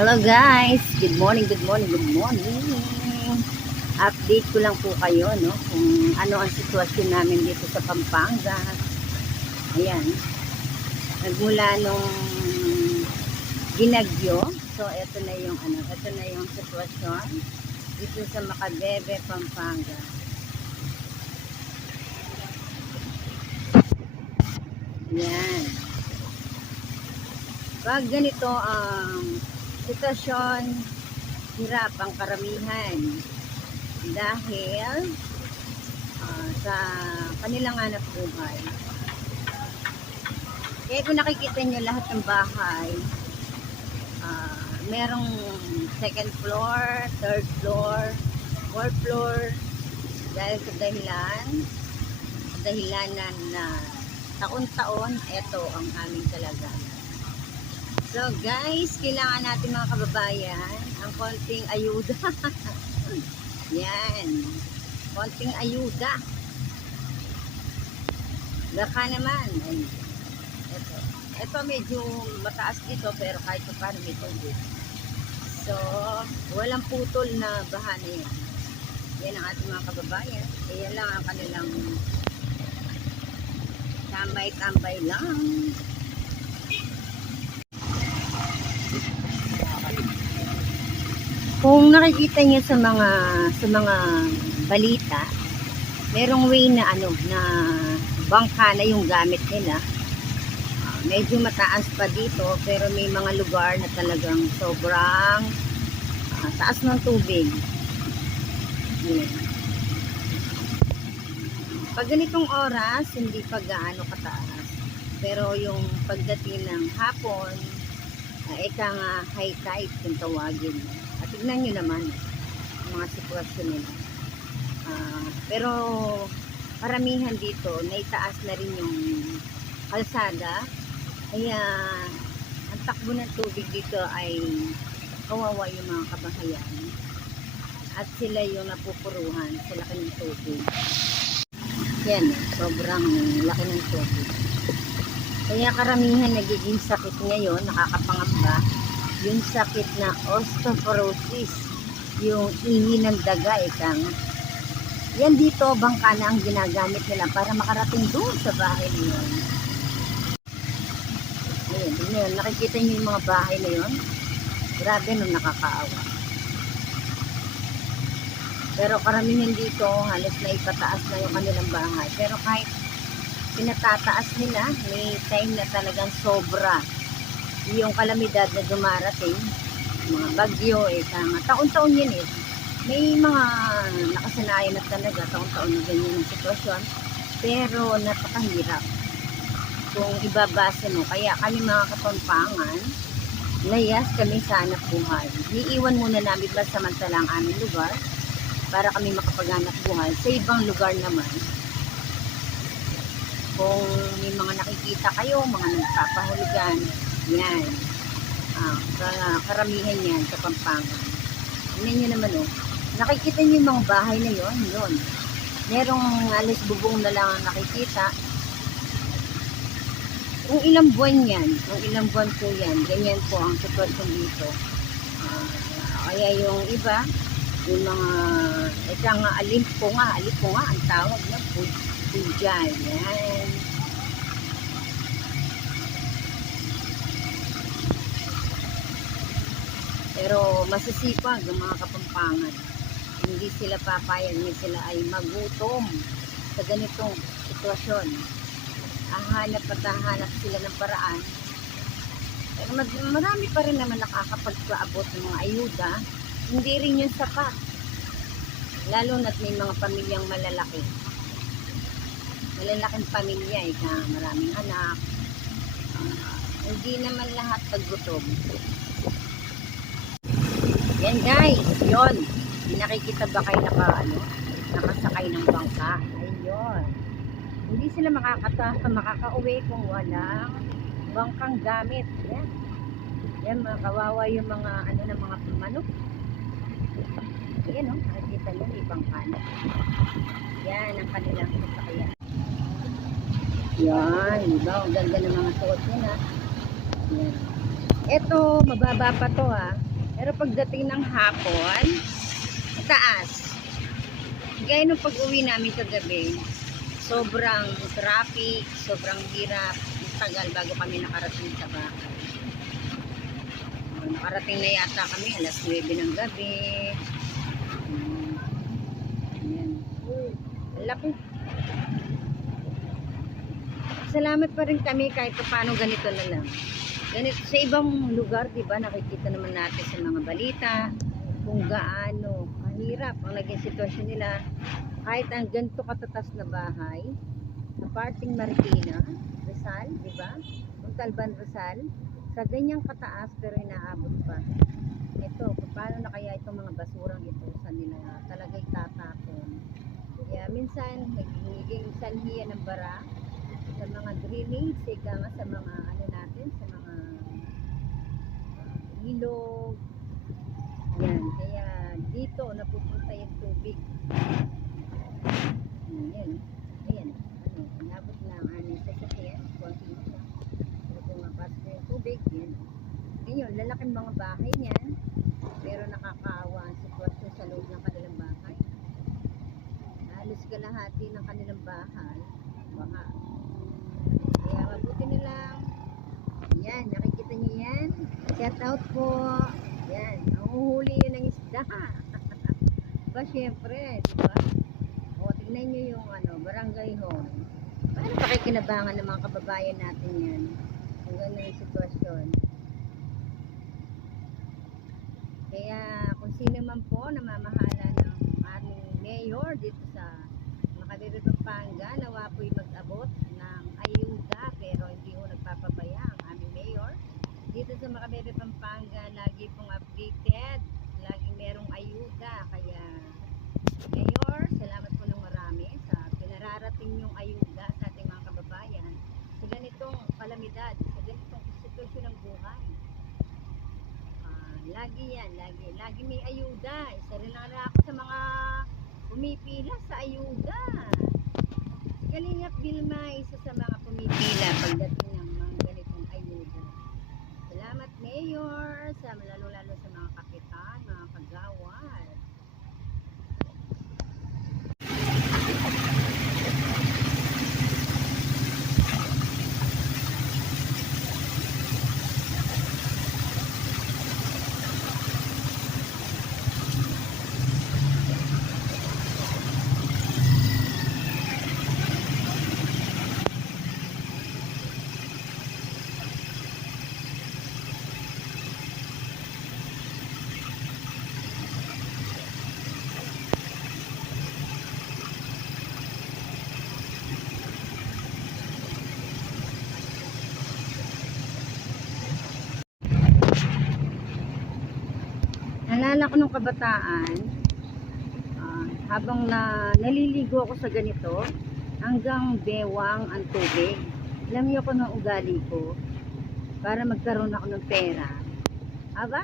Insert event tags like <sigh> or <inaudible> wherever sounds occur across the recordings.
Hello guys, good morning, good morning, good morning. Update ko lang po kayo no kung ano ang sitwasyon namin dito sa Pampanga. Ayan. Nagmula nung ginagyo. So ito na yung ano, ito na yung sitwasyon dito sa Macabebe, Pampanga. Ayan. Pag ganito ang sitwasyon, hirap ang karamihan dahil ah, sa kanilang anak buhay. Kaya kung nakikita nyo lahat ng bahay, ah, merong second floor, third floor, fourth floor, dahil sa dahilan, sa dahilanan na taon-taon, ito ang aming kalagayan. So guys, kailangan natin mga kababayan ang konting ayuda. <laughs> Yan. Konting ayuda. Baka naman. Ay, ito. Ito medyo mataas dito pero kahit pa paano may tubig. So, walang putol na baha na yan. Yan ang ating mga kababayan. Kaya lang ang kanilang tambay-tambay lang. Kung nakikita niyo sa mga sa mga balita, merong way na ano na bangka na yung gamit nila. Ah, medyo mataas pa dito pero may mga lugar na talagang sobrang ah, taas ng tubig. Yan. Pag ganitong oras, hindi pa gaano kataas. Pero yung pagdating ng hapon, uh, ika nga high tide kung tawagin. At tignan nyo naman ang mga sitwasyon nila. Ah, pero karamihan dito, naitaas na rin yung kalsada. Kaya ang takbo ng tubig dito ay kawawa yung mga kabahayan. At sila yung napupuruhan sa laki ng tubig. Yan, sobrang laki ng tubig. Kaya karamihan nagiging sakit ngayon, nakakapangamba, yung sakit na osteoporosis, yung ihi ng daga, ikang. Yan dito, bangka na ang ginagamit nila para makarating doon sa bahay niyon. Ayun, yun, nakikita niyo yung mga bahay na yun? Grabe nung nakakaawa. Pero karamihan dito, halos na ipataas na yung kanilang bahay. Pero kahit pinatataas nila, may time na talagang sobra yung kalamidad na dumarating, mga bagyo, eh. Taon-taon yun eh. May mga nakasanayan na talaga, taon-taon na ganyan ang sitwasyon. Pero napakahirap kung ibabase mo. Kaya kami mga katampangan, layas kami sa anak buhay. Iiwan muna namin ba samantala ang aming lugar para kami makapag-anak buhay. Sa ibang lugar naman, kung may mga nakikita kayo, mga nagpapahulugan, yan. Ah, ka- karamihan yan sa Pampangan. Tingnan nyo naman oh. Nakikita nyo yung mga bahay na yon, yon. Merong alis bubong na lang ang nakikita. Kung ilang buwan yan, kung ilang buwan po yan, ganyan po ang sitwasyon dito. Ah, kaya yung iba, yung mga, ito nga, alim po nga, alim po nga, ang tawag na, pudyan, yan. Pero masisipag ang mga kapampangan. Hindi sila papayag na sila ay magutom sa ganitong sitwasyon. Ahanap at hahanap sila ng paraan. Pero marami pa rin naman nakakapagpaabot ng mga ayuda. Hindi rin yun sapat. Lalo na't may mga pamilyang malalaki. Malalaking pamilya, eh, maraming anak. Ah, hindi naman lahat paggutom. Yan guys, yon. Nakikita ba kayo naka, ano, nakasakay ng bangka? Ayun. Hindi sila makakata, makakauwi kung walang bangkang gamit. Yan. Yan, mga kawawa yung mga, ano, ng mga manok. Yan, no? Nakikita nyo, may bangka na. Yan, ang kanilang sasakyan. Yan, di ba? Ang ganda ng mga suot nila. Ito, mababa pa to ha. Pero pagdating ng hapon, taas. Gaya nung pag-uwi namin kagabi, sobrang traffic, sobrang hirap, tagal bago kami nakarating sa bahay. Nakarating na yata kami alas 9 ng gabi. Ayan. Laki. Salamat pa rin kami kahit pa paano ganito na lang. Ganito, sa ibang lugar, di ba, nakikita naman natin sa mga balita kung gaano kahirap ang naging sitwasyon nila kahit ang ganito katatas na bahay sa parting Marikina, Rizal, di ba? Montalban, Rizal, sa ganyang kataas pero inaabot pa. Ito, paano na kaya itong mga basurang ito sa nila talaga itatapon. Kaya minsan, nagiging sanhiya ng bara sa mga drilling, siga nga sa mga ano natin, ilog. Yan, kaya dito napupunta yung tubig. Ayan, ayan, ano, inabot na ang aming sasakyan, konti na lang. Pero kung mapasok yung tubig, yan. Ngayon, lalaking mga bahay niyan, pero nakakaawa ang sitwasyon sa loob ng kanilang bahay. Halos kalahati ng kanilang bahay, baka. Kaya mabuti na lang. Yan, nakikita niyo yan? Shout out po. Yan, nahuhuli yun ng isda. <laughs> ba, syempre, di ba? O, tignan niyo yung ano, barangay hall. Paano pakikinabangan ng mga kababayan natin yan? Kung gano'n yung sitwasyon. Kaya kung sino man po namamahala ng aming mayor dito sa Makabebe Pampanga, nawa po'y mag-abot ng ayuda pero hindi ho nagpapabaya ang aming mayor. Makabebe Pampanga, lagi pong updated, laging merong ayuda. Kaya mayor, salamat po ng marami sa pinararating yung ayuda sa ating mga kababayan sa ganitong kalamidad, sa ganitong sitwasyon ng buhay. Ah, lagi yan, lagi. Lagi may ayuda. Isa rin lang ako sa mga pumipila sa ayuda. Kalingap Vilma, isa sa mga pumipila pagdating ng mga ganitong ayuda. Salamat Mayor, sa lalo-lalo sa mga kapitan, mga kagawad. Nalala ko nung kabataan, ah, habang na naliligo ako sa ganito, hanggang bewang ang tubig. Alam niyo ko ng ugali ko, para magkaroon ako ng pera. Aba,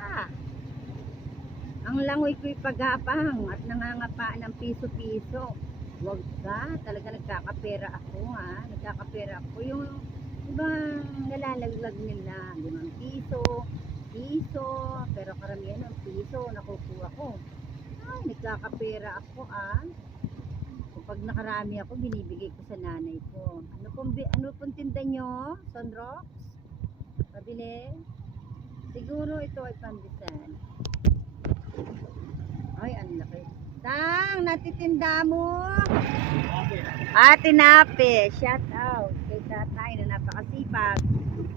ang langoy ko'y pagapang at nangangapa ng piso-piso. Huwag ka, talaga nagkakapera ako ha. Nagkakapera ako. Yung iba nalalaglag nila, limang piso, piso, pero karamihan ng piso nakukuha ko. Ay, nagkakapera ako ah. Kapag nakarami ako, binibigay ko sa nanay ko. Ano pong, ano pong tinda nyo? Sunrox? Pabili? Siguro ito ay pandesal. Ay, ang laki. Tang, natitinda mo? Ate Nape, shout out kay tatay na napakasipag.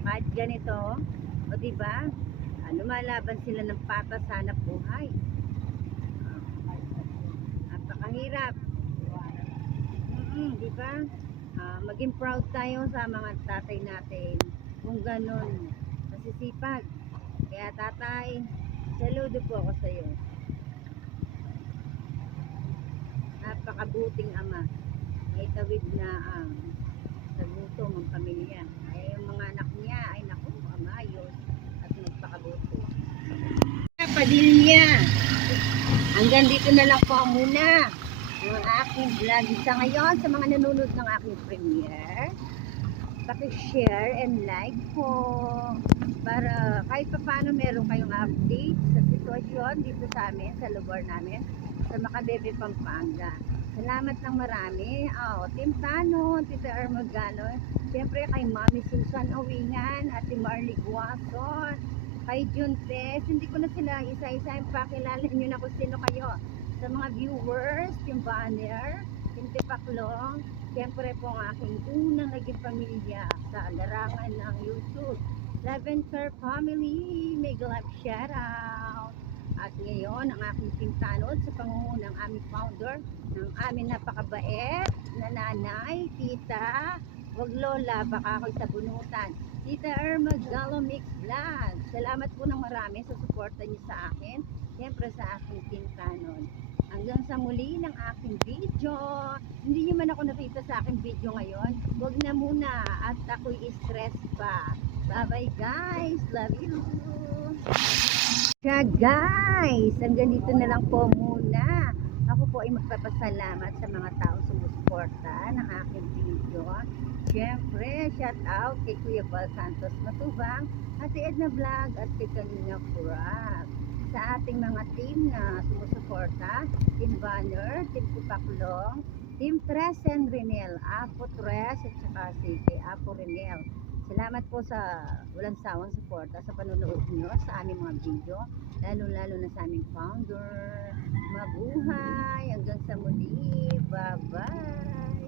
Kahit ganito, o diba? Ah, lumalaban sila ng patas hanap buhay. Ah, Napakahirap. Mm di ba? Ah, maging proud tayo sa mga tatay natin kung ganun. Masisipag. Kaya tatay, saludo po ako sa iyo. Napakabuting ama. May tawid na ang sa gutom ang pamilya. Ay yung mga anak niya ay naku, amayos at nagpakabuti. Padilya. Hanggang dito na lang po muna ang aking vlog sa ngayon sa mga nanonood ng aking premiere. Paki-share and like po para kahit pa paano meron kayong update sa sitwasyon dito sa amin, sa lugar namin, sa Macabebe, Pampanga. Salamat ng marami. Oh, Team Tano, Tita Ermagano, siyempre kay Mami Susan Awingan, at Marley Guason, kay Juntes, hindi ko na sila isa-isa yung pakilala nyo na kung sino kayo. Sa mga viewers, Team Banner, Team Tipaklong, siyempre po ang aking unang naging pamilya sa larangan ng YouTube. Care Family, make love shout out. At ngayon, ang aking pintanod sa pangunguna ng aming founder, ng aming napakabait na nanay, tita, wag lola, baka ako'y sabunutan. Tita Irma Gallo Mix Vlog. Salamat po ng marami sa suporta niyo sa akin. Siyempre sa aking pintanon. Hanggang sa muli ng aking video. Hindi niyo man ako nakita sa aking video ngayon. Huwag na muna at ako'y stress pa. Bye-bye guys. Love you. Kaya guys, hanggang dito na lang po muna. Ako po ay magpapasalamat sa mga tao sumusuporta ng aking video. Siyempre, shout out kay Kuya Bal Santos Matubang, Ate Edna Vlog at kay Kalina Purap. Sa ating mga team na sumusuporta, Team Banner, Team Kupaklong, Team Tres and Renel, Apo Tres at saka si Apo Renel. Salamat po sa walang sawang suporta sa panonood nyo sa aming mga video, lalo-lalo na sa aming founder. Mabuhay! Hanggang sa muli! Bye-bye!